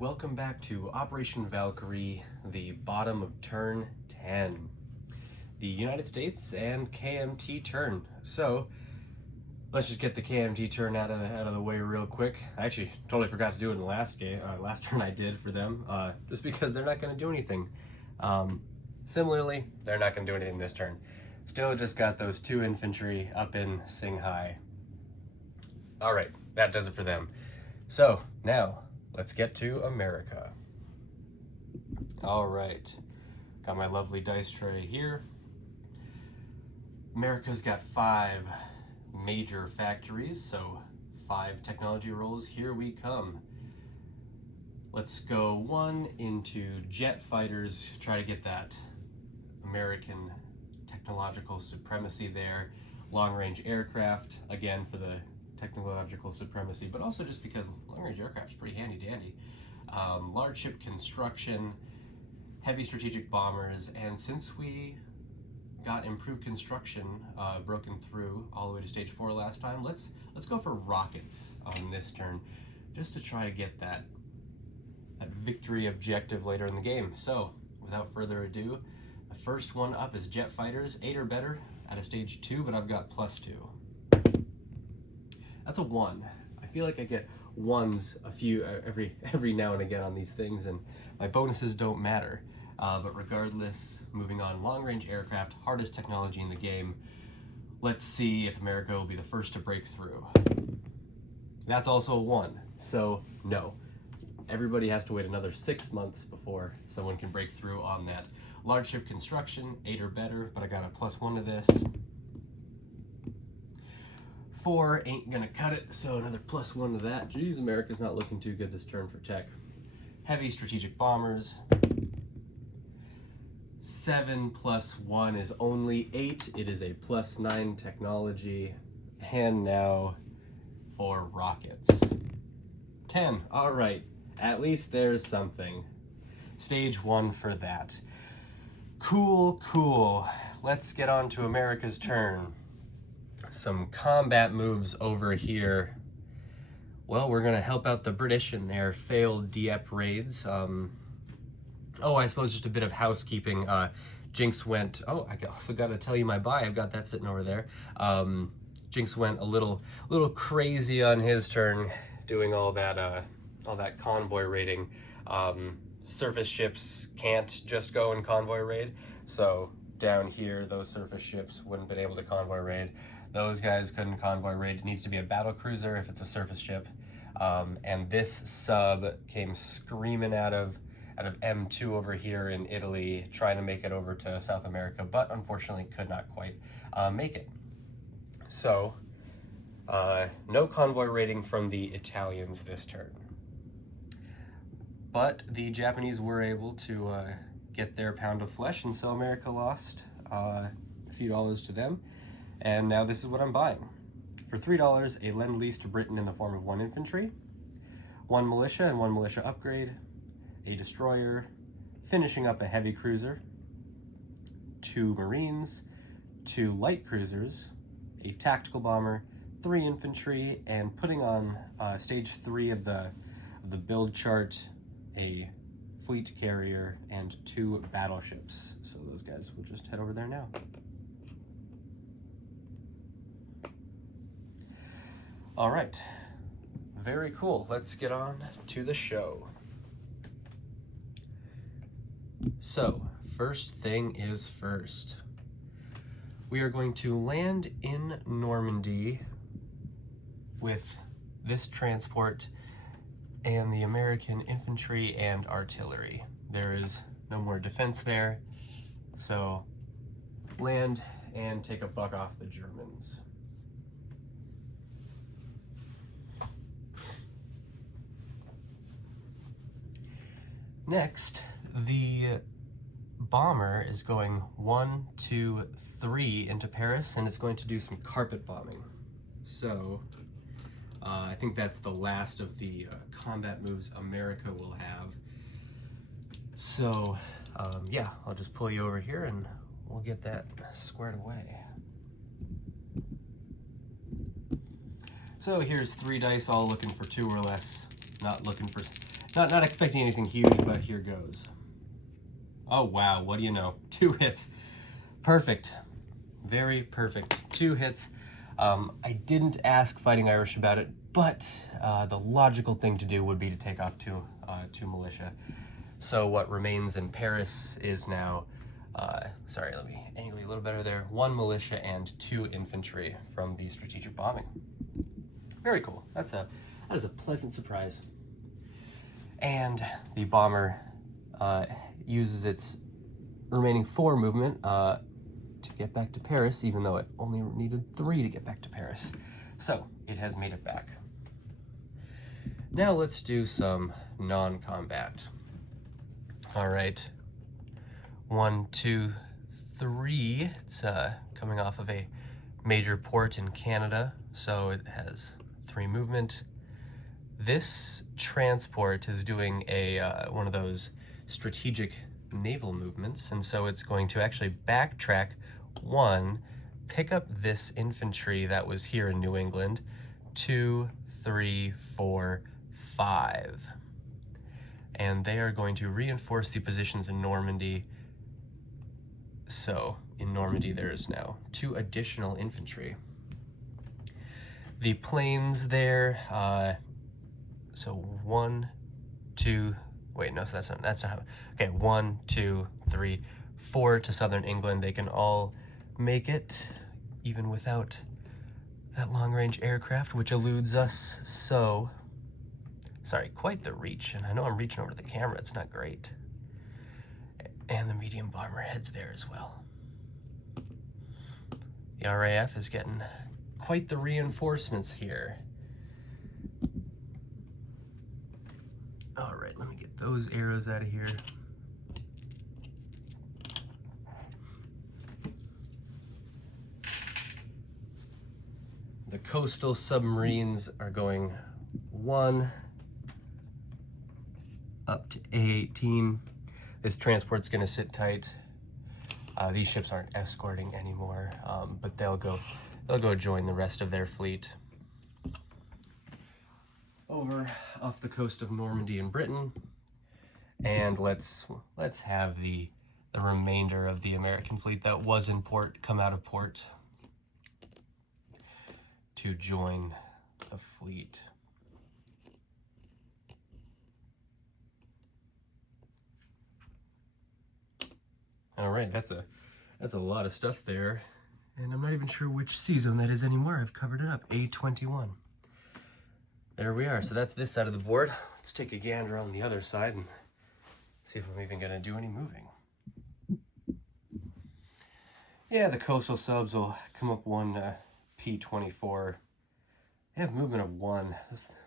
welcome back to Operation Valkyrie, the bottom of turn 10. The United States and KMT turn. So, let's just get the KMT turn out of the way real quick. I actually totally forgot to do it in the last turn I did for them, just because they're not going to do anything. Similarly, they're not going to do anything this turn. Still just got those 2 infantry up in Shanghai. Alright, that does it for them. So, now, let's get to America. Alright, got my lovely dice tray here. America's got 5 major factories, so 5 technology rolls. Here we come. Let's go 1 into jet fighters, try to get that American technological supremacy there. Long-range aircraft, again for the technological supremacy, but also just because long-range aircraft is pretty handy-dandy. Large ship construction, heavy strategic bombers, and since we got improved construction broken through all the way to stage 4 last time, let's go for rockets on this turn, just to try to get that victory objective later in the game. So, without further ado, the first one up is jet fighters, 8 or better at a stage 2, but I've got +2. That's a 1. I feel like I get 1s every now and again on these things, and my bonuses don't matter. But regardless, moving on, long-range aircraft, hardest technology in the game. Let's see if America will be the first to break through. That's also a 1, so no. Everybody has to wait another 6 months before someone can break through on that. Large ship construction, 8 or better, but I got a +1 to this. 4 ain't gonna cut it, so another +1 to that. Geez, America's not looking too good this turn for tech. Heavy strategic bombers. 7 + 1 is only 8. It is a +9 technology. And now for rockets. 10. All right, at least there's something. Stage 1 for that. Cool. Let's get on to America's turn. Some combat moves over here. Well, we're gonna help out the British in their failed Dieppe raids. Oh, I suppose just a bit of housekeeping. Jinx went, oh, I also gotta tell you my buy. I've got that sitting over there. Jinx went a little crazy on his turn, doing all that convoy raiding. Surface ships can't just go and convoy raid, so down here, those surface ships wouldn't have been able to convoy raid. Those guys couldn't convoy raid. It needs to be a battle cruiser if it's a surface ship. And this sub came screaming out of M2 over here in Italy, trying to make it over to South America, but unfortunately could not quite make it. So, no convoy raiding from the Italians this turn. But the Japanese were able to get their pound of flesh, and so America lost a few dollars to them. And now this is what I'm buying. For $3, a Lend-Lease to Britain in the form of 1 infantry, 1 militia and 1 militia upgrade, a destroyer, finishing up a heavy cruiser, 2 marines, 2 light cruisers, a tactical bomber, 3 infantry, and putting on stage 3 of the build chart, a fleet carrier, and 2 battleships. So those guys will just head over there now. All right, very cool. Let's get on to the show. So, first thing is first. We are going to land in Normandy with this transport and the American infantry and artillery. There is no more defense there, so land and take a buck off the Germans. Next, the bomber is going 1, 2, 3 into Paris, and it's going to do some carpet bombing. So, I think that's the last of the combat moves America will have. So, yeah, I'll just pull you over here and we'll get that squared away. So here's 3 dice, all looking for 2 or less. Not looking for Not expecting anything huge, but here goes. Oh wow, what do you know? 2 hits. Perfect. Very perfect. 2 hits. I didn't ask Fighting Irish about it, but the logical thing to do would be to take off two militia. So what remains in Paris is now, sorry, let me angle you a little better there, 1 militia and 2 infantry from the strategic bombing. Very cool. That is a pleasant surprise. And the bomber uses its remaining 4 movement to get back to Paris, even though it only needed 3 to get back to Paris. So it has made it back. Now let's do some non-combat. All right, 1, 2, 3. It's coming off of a major port in Canada, so it has 3 movement. This transport is doing a one of those strategic naval movements, and so it's going to actually backtrack 1, pick up this infantry that was here in New England, 2, 3, 4, 5. And they are going to reinforce the positions in Normandy. So in Normandy there is now 2 additional infantry. The planes there, so 1, 2, wait, no, so that's not how, okay, 1, 2, 3, 4 to southern England. They can all make it, even without that long-range aircraft, which eludes us. So, sorry, quite the reach, and I know I'm reaching over the camera, it's not great. And the medium bomber heads there as well. The RAF is getting quite the reinforcements here. All right, let me get those arrows out of here. The coastal submarines are going 1 up to A18. This transport's gonna sit tight. These ships aren't escorting anymore, but they'll go join the rest of their fleet over off the coast of Normandy in Britain. And let's have the remainder of the American fleet that was in port come out of port to join the fleet. All right, that's a lot of stuff there, and I'm not even sure which sea zone that is anymore. I've covered it up. A21. There we are. So that's this side of the board. Let's take a gander on the other side and see if I'm even going to do any moving. Yeah, the coastal subs will come up 1 P24. They have movement of 1.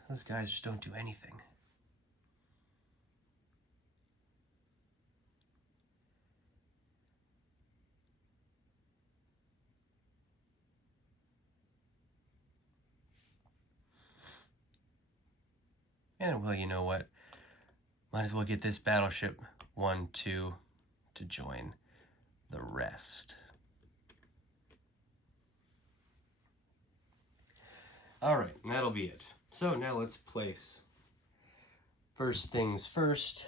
Those guys just don't do anything. And well, you know what? Might as well get this battleship 1, 2 to join the rest. All right, and that'll be it. So now let's place. First things first,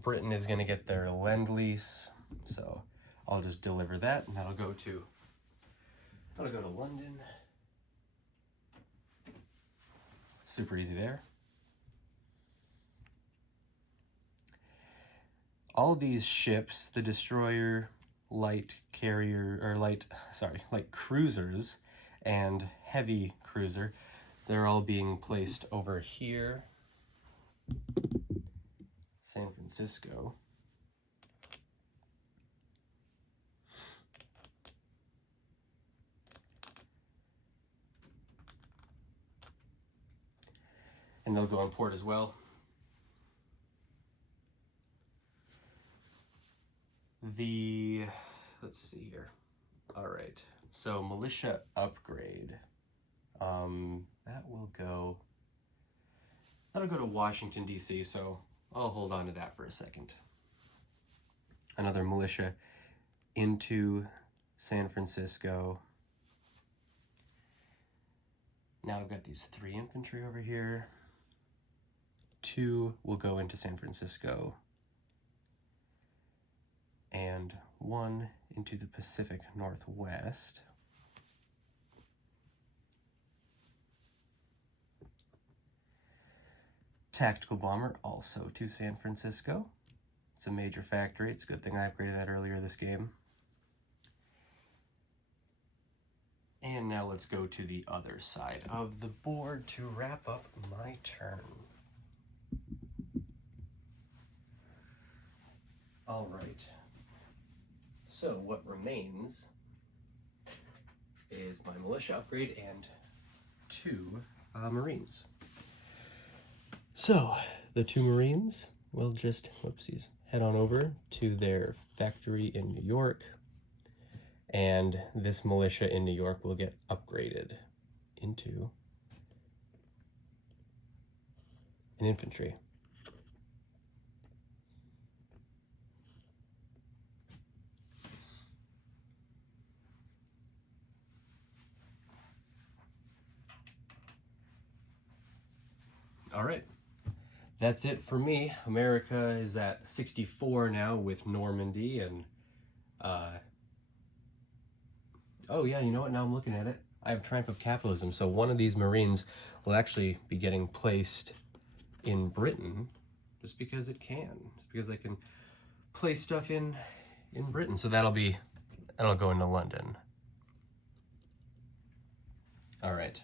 Britain is going to get their Lend-Lease, so I'll just deliver that, and that'll go to London. Super easy there. All these ships, the destroyer, light cruisers, and heavy cruiser, they're all being placed over here. San Francisco. And they'll go on port as well. Let's see here. All right, so militia upgrade. That'll go to Washington, D.C., so I'll hold on to that for a second. Another militia into San Francisco. Now I've got these 3 infantry over here. 2 will go into San Francisco, and 1 into the Pacific Northwest. Tactical bomber also to San Francisco. It's a major factory. It's a good thing I upgraded that earlier this game. And now let's go to the other side of the board to wrap up my turn. All right. So what remains is my militia upgrade and 2 Marines. So the 2 Marines will just, whoopsies, head on over to their factory in New York, and this militia in New York will get upgraded into an infantry. All right, that's it for me. America is at 64 now with Normandy, and oh yeah, you know what, now I'm looking at it, I have Triumph of Capitalism, so one of these Marines will actually be getting placed in Britain just because it can, just because I can place stuff in Britain. So that'll go into London. All right,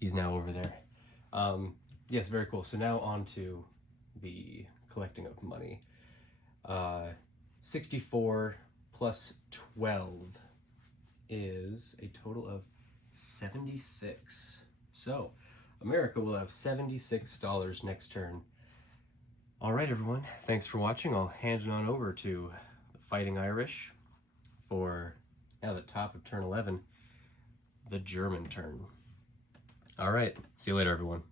he's now over there. Yes, very cool. So now on to the collecting of money. 64 plus 12 is a total of 76. So America will have $76 next turn. All right, everyone, thanks for watching. I'll hand it on over to the Fighting Irish for now the top of turn 11, the German turn. All right, see you later, everyone.